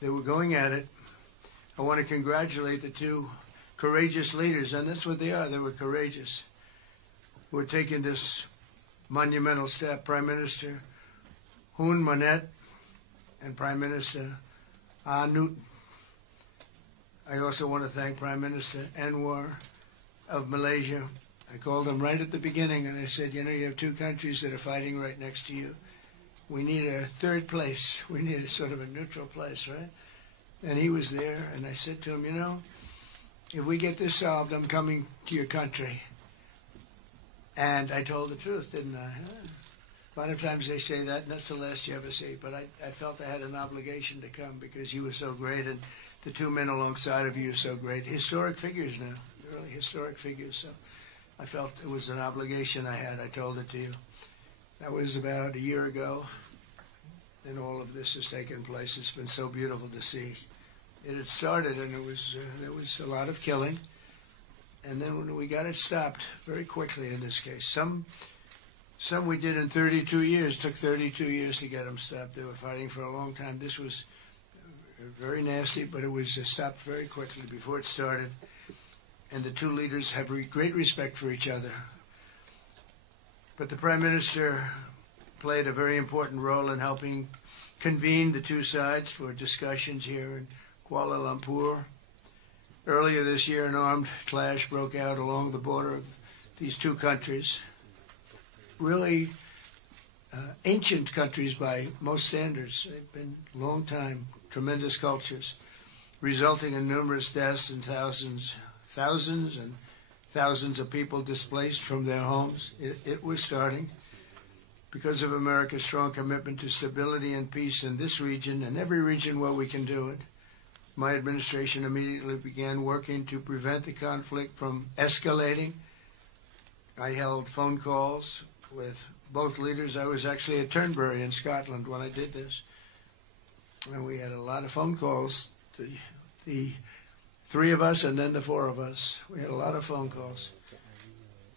they were going at it. I want to congratulate the two courageous leaders, and that's what they are. They were courageous, who are taking this monumental step. Prime Minister Hun Manet and Prime Minister Anut. I also want to thank Prime Minister Anwar of Malaysia. I called him right at the beginning and I said, you know, you have two countries that are fighting right next to you. We need a third place. We need a sort of a neutral place, right? And he was there, and I said to him, you know, if we get this solved, I'm coming to your country. And I told the truth, didn't I? A lot of times they say that, and that's the last you ever see. But I felt I had an obligation to come because you were so great, and the two men alongside of you are so great. Historic figures now, really historic figures. So I felt it was an obligation I had. I told it to you. That was about a year ago, and all of this has taken place. It's been so beautiful to see. It had started, and there was a lot of killing. And then when we got it stopped very quickly in this case, some we did in 32 years. Took 32 years to get them stopped. They were fighting for a long time. This was very nasty, but it was stopped very quickly before it started. And the two leaders have great respect for each other. But the Prime Minister played a very important role in helping convene the two sides for discussions here in Kuala Lumpur. Earlier this year, an armed clash broke out along the border of these two countries. Really ancient countries by most standards. They've been long time, tremendous cultures, resulting in numerous deaths and thousands and thousands of people displaced from their homes. It was starting because of America's strong commitment to stability and peace in this region and every region where we can do it. My administration immediately began working to prevent the conflict from escalating. I held phone calls with both leaders. I was actually at Turnberry in Scotland when I did this. And we had a lot of phone calls, the three of us and then the four of us. We had a lot of phone calls.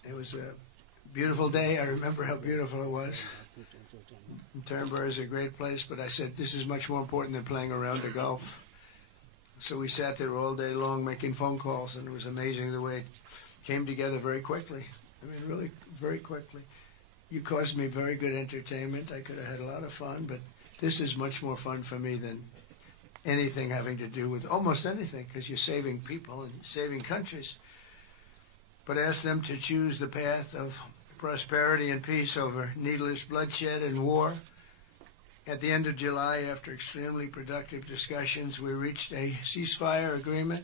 It was a beautiful day. I remember how beautiful it was. Turnberry is a great place, but I said, this is much more important than playing around the Gulf. So we sat there all day long making phone calls, and it was amazing the way it came together very quickly. I mean, really very quickly. You caused me very good entertainment. I could have had a lot of fun, but this is much more fun for me than anything having to do with almost anything, because you're saving people and saving countries. But ask them to choose the path of prosperity and peace over needless bloodshed and war. At the end of July, after extremely productive discussions, we reached a ceasefire agreement.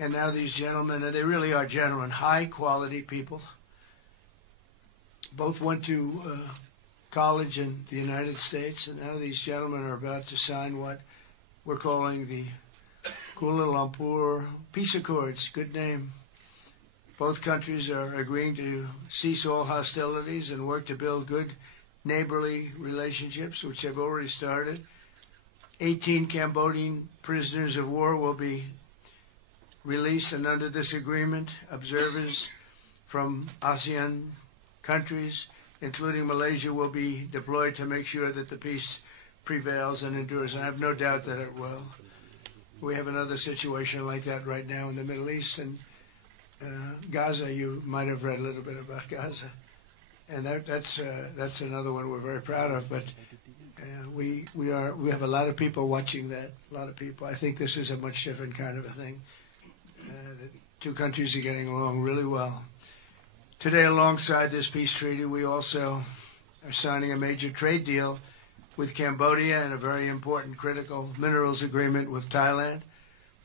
And now these gentlemen, and they really are gentlemen, high-quality people, both went to college in the United States, and now these gentlemen are about to sign what we're calling the Kuala Lumpur Peace Accords. Good name. Both countries are agreeing to cease all hostilities and work to build good neighborly relationships, which have already started. 18 Cambodian prisoners of war will be released, and under this agreement, observers from Asean countries, including Malaysia, will be deployed to make sure that the peace prevails and endures. And I have no doubt that it will. We have another situation like that right now in the Middle East, and Gaza. You might have read a little bit about Gaza. And that's another one we're very proud of. But we have a lot of people watching that. A lot of people. I think this is a much different kind of a thing. The two countries are getting along really well. Today, alongside this peace treaty, we also are signing a major trade deal with Cambodia and a very important critical minerals agreement with Thailand.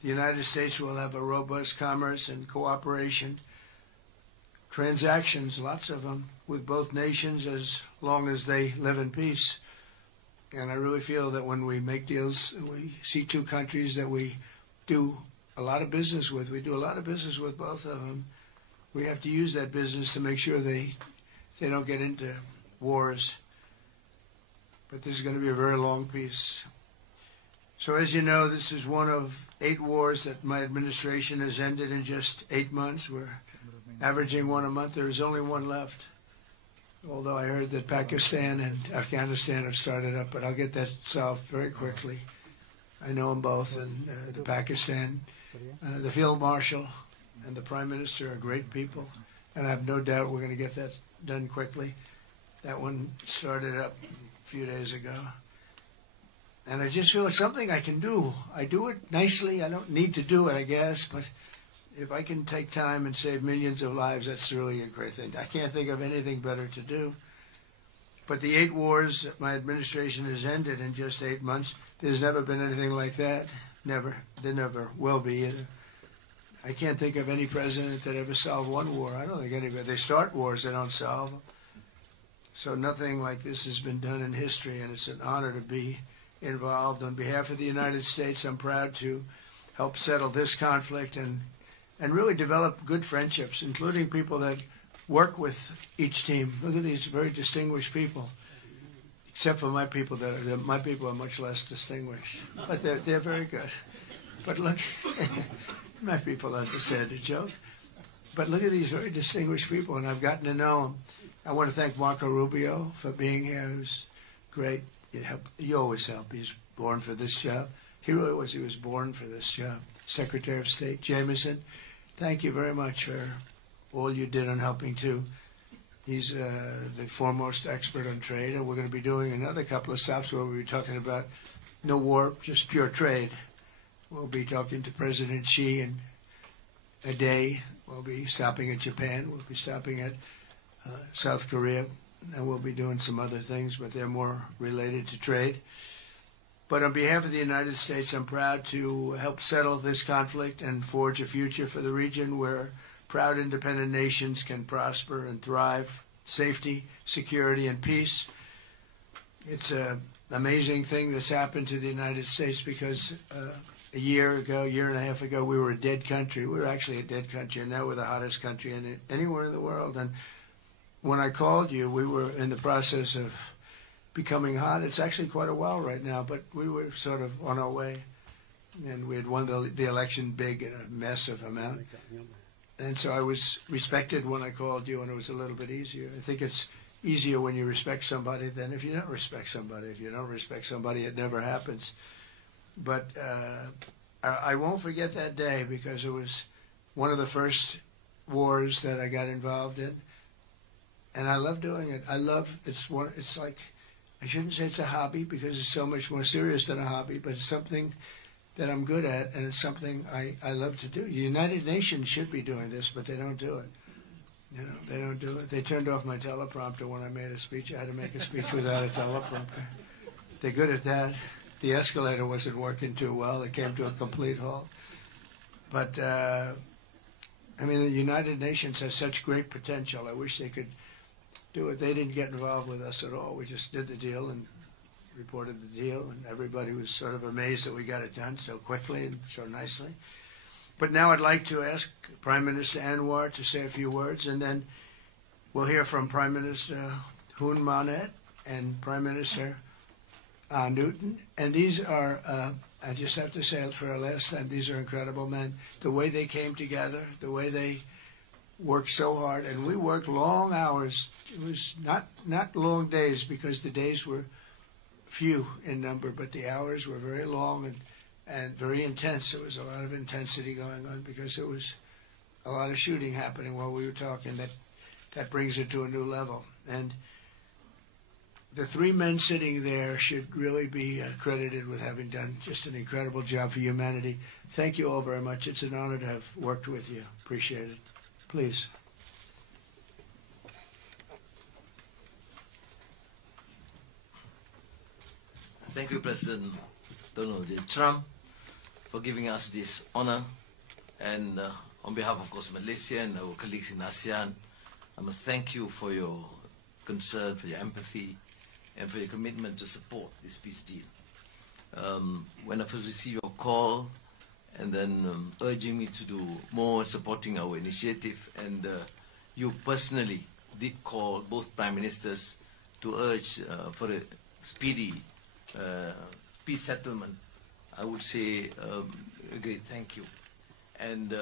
The United States will have a robust commerce and cooperation transactions, lots of them, with both nations as long as they live in peace. And I really feel that when we make deals, we see two countries that we do a lot of business with. We do a lot of business with both of them. We have to use that business to make sure they don't get into wars. But this is going to be a very long peace. So as you know, this is one of 8 wars that my administration has ended in just 8 months. We're averaging one a month. There is only one left, although I heard that Pakistan and Afghanistan have started up, but I'll get that solved very quickly. I know them both, and the Pakistan, the Field Marshal and the Prime Minister are great people, and I have no doubt we're going to get that done quickly. That one started up a few days ago. And I just feel it's something I can do. I do it nicely. I don't need to do it, I guess, but if I can take time and save millions of lives, that's really a great thing. I can't think of anything better to do. But the 8 wars that my administration has ended in just 8 months, there's never been anything like that. Never. There never will be either. I can't think of any president that ever solved one war. I don't think anybody. They start wars, they don't solve them. So nothing like this has been done in history, and it's an honor to be involved. On behalf of the United States, I'm proud to help settle this conflict and really develop good friendships, including people that work with each team. Look at these very distinguished people, except for my people. My people are much less distinguished, but they're very good. But look, my people understand the joke. But look at these very distinguished people, and I've gotten to know them. I want to thank Marco Rubio for being here. He was great. You always help. He's born for this job. He really was. He was born for this job. Secretary of State Jameson, thank you very much for all you did on helping too. He's the foremost expert on trade, and we're going to be doing another couple of stops where we'll be talking about no war, just pure trade. We'll be talking to President Xi in a day. We'll be stopping at Japan. We'll be stopping at South Korea, and we'll be doing some other things, but they're more related to trade. But on behalf of the United States, I'm proud to help settle this conflict and forge a future for the region where proud independent nations can prosper and thrive, safety, security, and peace. It's an amazing thing that's happened to the United States because a year and a half ago, we were a dead country. We were actually a dead country, and now we're the hottest country anywhere in the world. And when I called you, we were in the process of becoming hot. It's actually quite a while right now, but we were sort of on our way. And we had won the election big in a massive amount. And so I was respected when I called you, and it was a little bit easier. I think it's easier when you respect somebody than if you don't respect somebody. If you don't respect somebody, it never happens. But I won't forget that day because it was one of the first wars that I got involved in. And I love doing it. It's like, I shouldn't say it's a hobby because it's so much more serious than a hobby, but it's something that I'm good at, and it's something I love to do. The United Nations should be doing this, but they don't do it. You know, they don't do it. They turned off my teleprompter when I made a speech. I had to make a speech without a teleprompter. They're good at that. The escalator wasn't working too well. It came to a complete halt. But, I mean, the United Nations has such great potential. I wish they could do it. They didn't get involved with us at all. We just did the deal and reported the deal, and everybody was sort of amazed that we got it done so quickly and so nicely. But now I'd like to ask Prime Minister Anwar to say a few words, and then we'll hear from Prime Minister Hun Manet and Prime Minister Newton. And these are, I just have to say it for our last time, these are incredible men. The way they came together, the way they worked so hard, and we worked long hours. It was not long days because the days were few in number, but the hours were very long and very intense. There was a lot of intensity going on because there was a lot of shooting happening while we were talking. That brings it to a new level. And the 3 men sitting there should really be credited with having done just an incredible job for humanity. Thank you all very much. It's an honor to have worked with you. Appreciate it. Please. Thank you, President Donald J. Trump, for giving us this honor. And on behalf, of course, Malaysia and our colleagues in ASEAN, I must thank you for your concern, for your empathy, and for your commitment to support this peace deal. When I first received your call, and then urging me to do more supporting our initiative, and you personally did call both Prime Ministers to urge for a speedy peace settlement, I would say a great thank you. And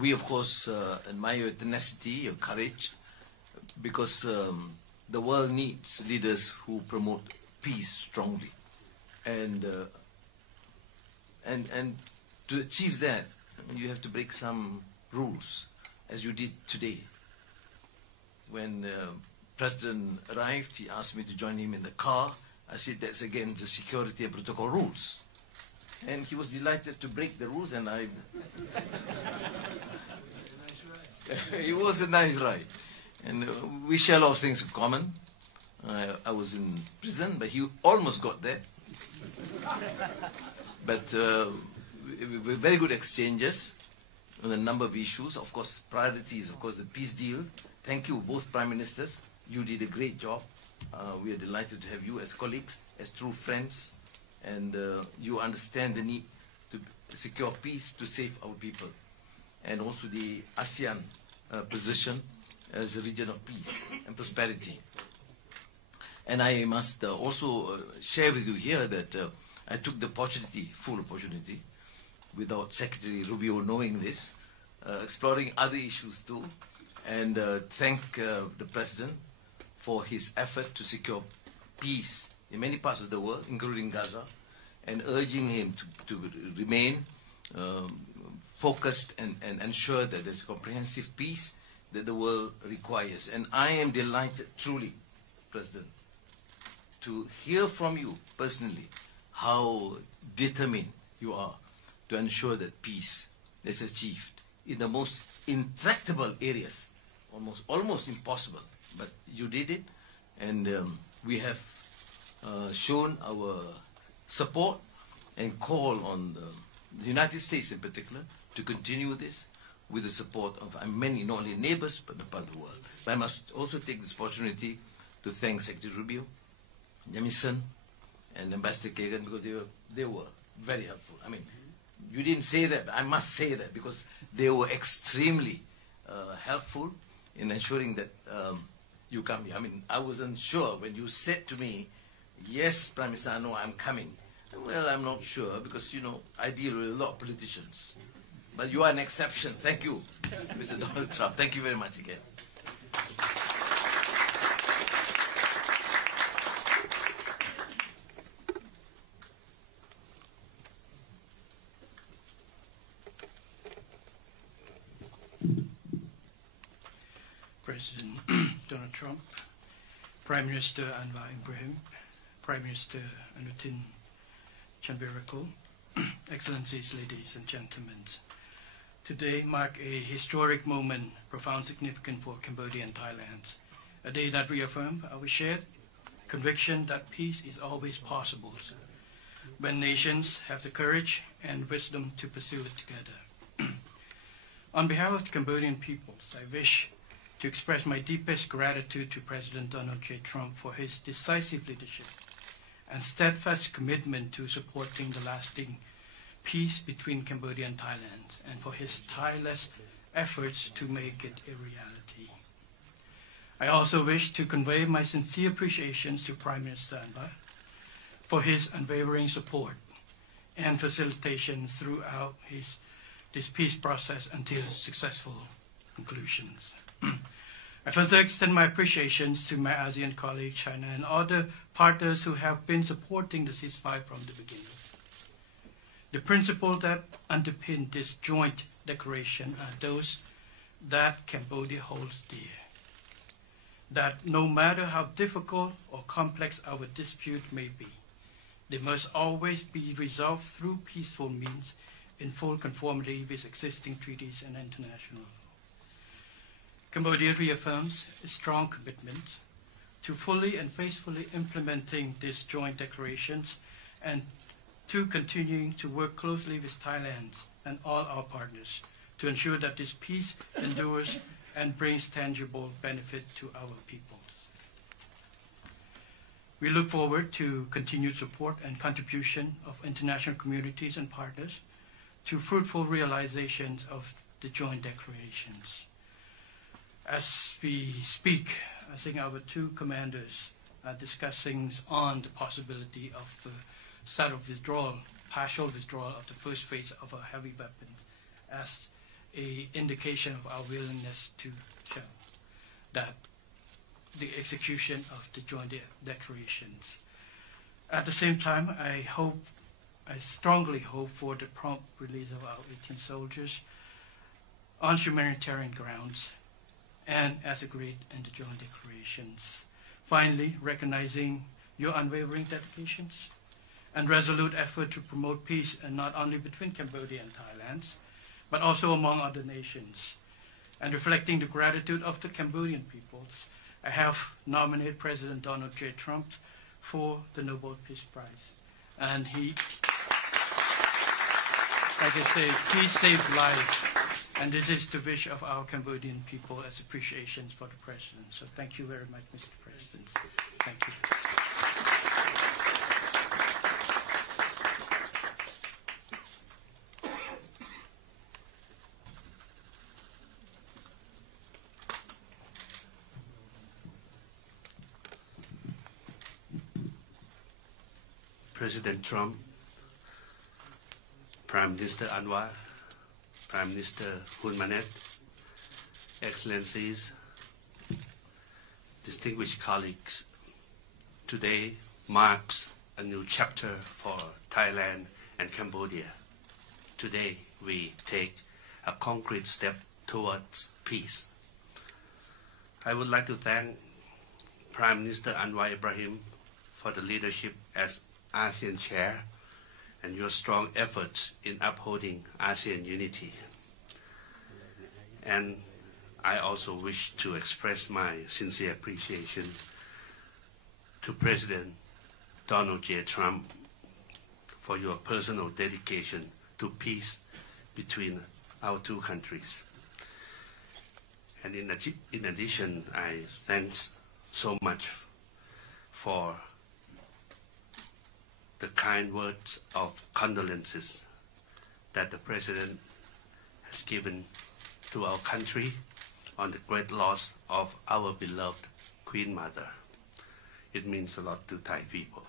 we, of course, admire your tenacity, your courage, because the world needs leaders who promote peace strongly. And And to achieve that, you have to break some rules, as you did today. When President arrived, he asked me to join him in the car. I said, that's against the security and protocol rules. And he was delighted to break the rules, and it was a nice ride. And we share a lot of things in common. I was in prison, but he almost got there. But we very good exchanges on a number of issues. Of course, priority is, of course, the peace deal. Thank you, both Prime Ministers. You did a great job. We are delighted to have you as colleagues, as true friends, and you understand the need to secure peace to save our people, and also the ASEAN position as a region of peace and prosperity. And I must also share with you here that I took the opportunity, full opportunity, without Secretary Rubio knowing this, exploring other issues too, and thank the President for his effort to secure peace in many parts of the world, including Gaza, and urging him to remain focused and ensure that there's comprehensive peace that the world requires. And I am delighted, truly, President, to hear from you personally how determined you are to ensure that peace is achieved in the most intractable areas, almost impossible. But you did it, and we have shown our support and call on the United States in particular to continue this with the support of many, not only neighbors, but the part of the world. But I must also take this opportunity to thank Secretary Rubio, Jamison, and Ambassador Kagan, because they were very helpful. I mean, you didn't say that, but I must say that, because they were extremely helpful in ensuring that you come here. I mean, I wasn't sure when you said to me, yes, Prime Minister, I know I'm coming. Well, I'm not sure, because, you know, I deal with a lot of politicians. But you are an exception. Thank you, Mr. Donald Trump. Thank you very much again. President Donald Trump, Prime Minister Anwar Ibrahim, Prime Minister Anutin Chanvirakul, Excellencies, ladies and gentlemen. Today marks a historic moment, profound significance for Cambodia and Thailand. A day that reaffirms our shared conviction that peace is always possible when nations have the courage and wisdom to pursue it together. On behalf of the Cambodian peoples, I wish to express my deepest gratitude to President Donald J. Trump for his decisive leadership and steadfast commitment to supporting the lasting peace between Cambodia and Thailand, and for his tireless efforts to make it a reality. I also wish to convey my sincere appreciations to Prime Minister Anwar for his unwavering support and facilitation throughout this peace process until successful conclusions. I further extend my appreciations to my ASEAN colleagues, China, and other partners who have been supporting the ceasefire from the beginning. The principles that underpin this joint declaration are those that Cambodia holds dear. That no matter how difficult or complex our dispute may be, they must always be resolved through peaceful means in full conformity with existing treaties and international law. Cambodia reaffirms its strong commitment to fully and faithfully implementing these joint declarations and to continuing to work closely with Thailand and all our partners to ensure that this peace endures and brings tangible benefit to our peoples. We look forward to continued support and contribution of international communities and partners to fruitful realizations of the joint declarations. As we speak, I think our two commanders are discussing on the possibility of the start of withdrawal, partial withdrawal of the first phase of a heavy weapon as an indication of our willingness to show that the execution of the joint declarations. At the same time, I hope I strongly hope for the prompt release of our 18 soldiers on humanitarian grounds and as agreed in the joint declarations. Finally, recognizing your unwavering dedications and resolute effort to promote peace, and not only between Cambodia and Thailand, but also among other nations, and reflecting the gratitude of the Cambodian peoples, I have nominated President Donald J. Trump for the Nobel Peace Prize. And he, like I say, peace saves life. And this is the wish of our Cambodian people as appreciation for the President. So thank you very much, Mr. President. Thank you. President Trump, Prime Minister Anwar, Prime Minister Hun Manet, Excellencies, distinguished colleagues, today marks a new chapter for Thailand and Cambodia. Today we take a concrete step towards peace. I would like to thank Prime Minister Anwar Ibrahim for the leadership as ASEAN Chair and your strong efforts in upholding ASEAN unity. And I also wish to express my sincere appreciation to President Donald J. Trump for your personal dedication to peace between our two countries. And in addition, I thanks so much for the kind words of condolences that the President has given to our country on the great loss of our beloved Queen Mother. It means a lot to Thai people.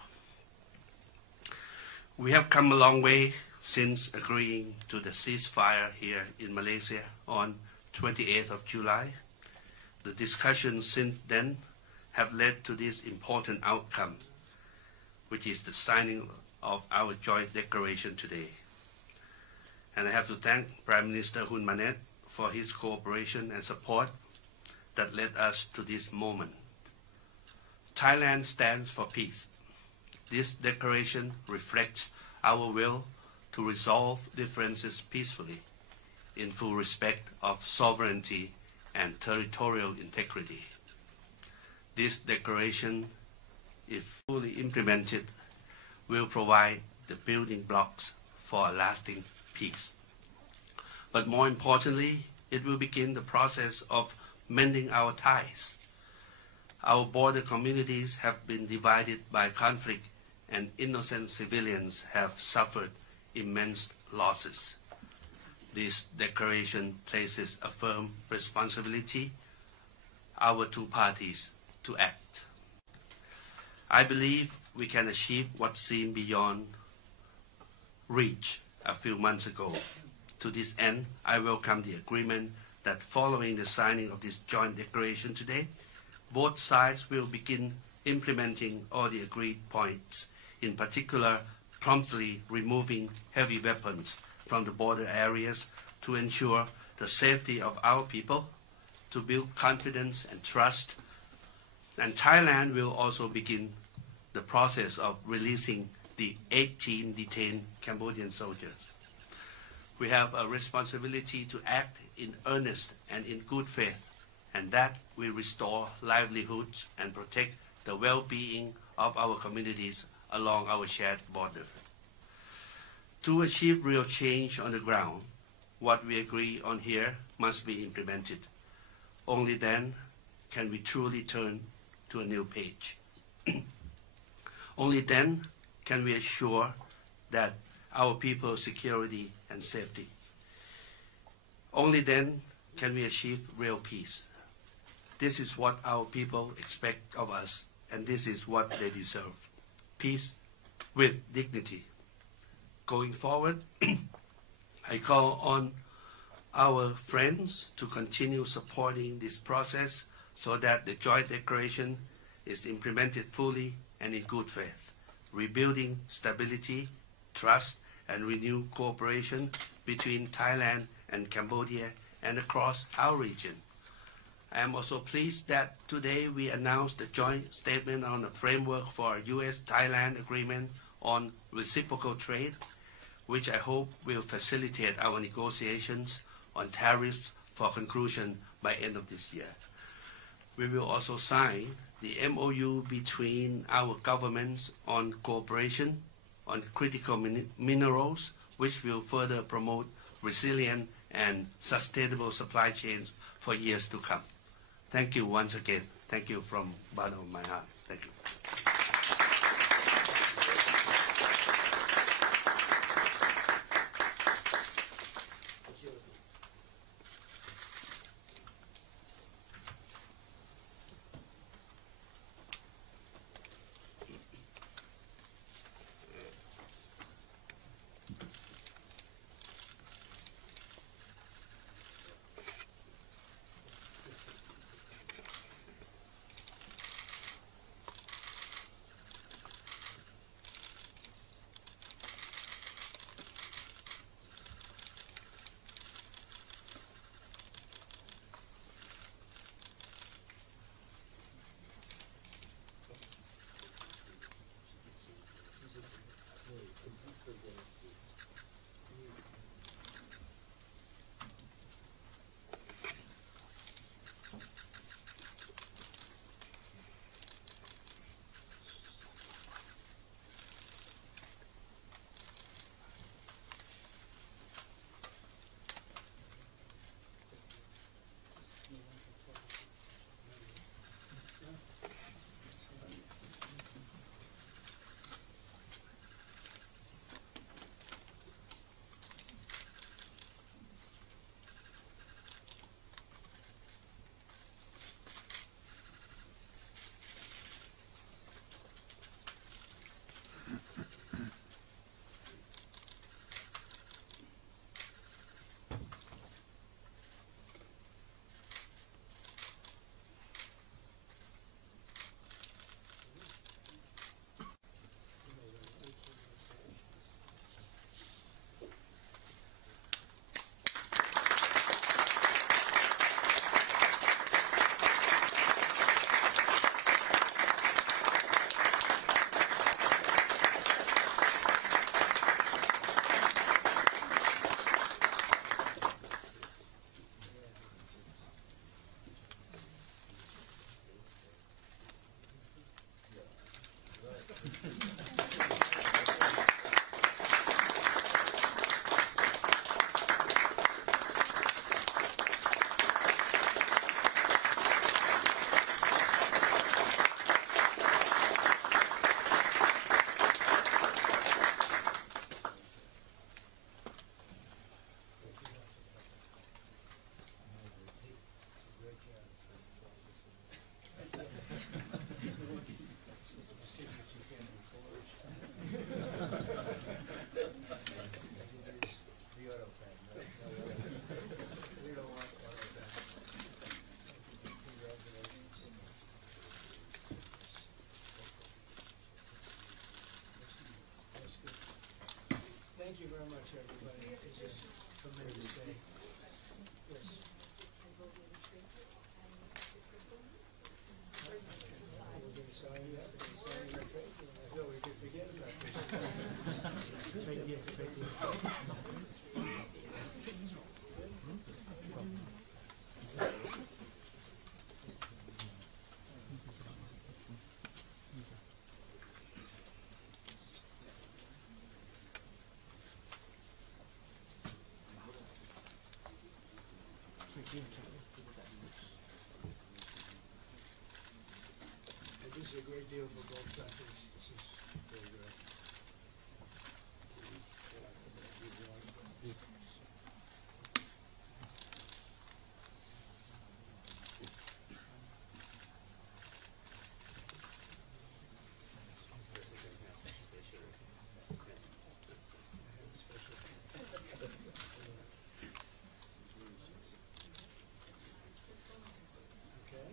We have come a long way since agreeing to the ceasefire here in Malaysia on 28th of July. The discussions since then have led to this important outcome, which is the signing of our joint declaration today. And I have to thank Prime Minister Hun Manet for his cooperation and support that led us to this moment. Thailand stands for peace. This declaration reflects our will to resolve differences peacefully in full respect of sovereignty and territorial integrity. This declaration, if fully implemented, will provide the building blocks for a lasting peace. But more importantly, it will begin the process of mending our ties. Our border communities have been divided by conflict, and innocent civilians have suffered immense losses. This declaration places a firm responsibility on our two parties to act. I believe we can achieve what seemed beyond reach a few months ago. To this end, I welcome the agreement that following the signing of this joint declaration today, both sides will begin implementing all the agreed points, in particular promptly removing heavy weapons from the border areas to ensure the safety of our people, to build confidence and trust. And Thailand will also begin the process of releasing the 18 detained Cambodian soldiers. We have a responsibility to act in earnest and in good faith, and that will restore livelihoods and protect the well-being of our communities along our shared border. To achieve real change on the ground, what we agree on here must be implemented. Only then can we truly turn to a new page. Only then can we assure that our people's security and safety. Only then can we achieve real peace. This is what our people expect of us, and this is what they deserve. Peace with dignity. Going forward, I call on our friends to continue supporting this process so that the joint declaration is implemented fully and in good faith, rebuilding stability, trust and renewed cooperation between Thailand and Cambodia and across our region. I am also pleased that today we announced the joint statement on the framework for a U.S.-Thailand agreement on reciprocal trade, which I hope will facilitate our negotiations on tariffs for conclusion by end of this year. We will also sign the MOU between our governments on cooperation on critical minerals, which will further promote resilient and sustainable supply chains for years to come. Thank you once again. Thank you from the bottom of my heart. Thank you. Thank you very much, everybody. It's a tremendous day. Yes. We're going to sign you up. We're going to sign your paper. I thought we could forget about this. Right here, right here. And this is a great deal for both countries. This is very good. Okay.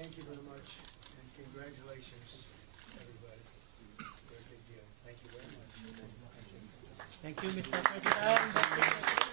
Thank you very much, and congratulations, everybody. Very big deal. Thank you very much. Thank you, Mr. President.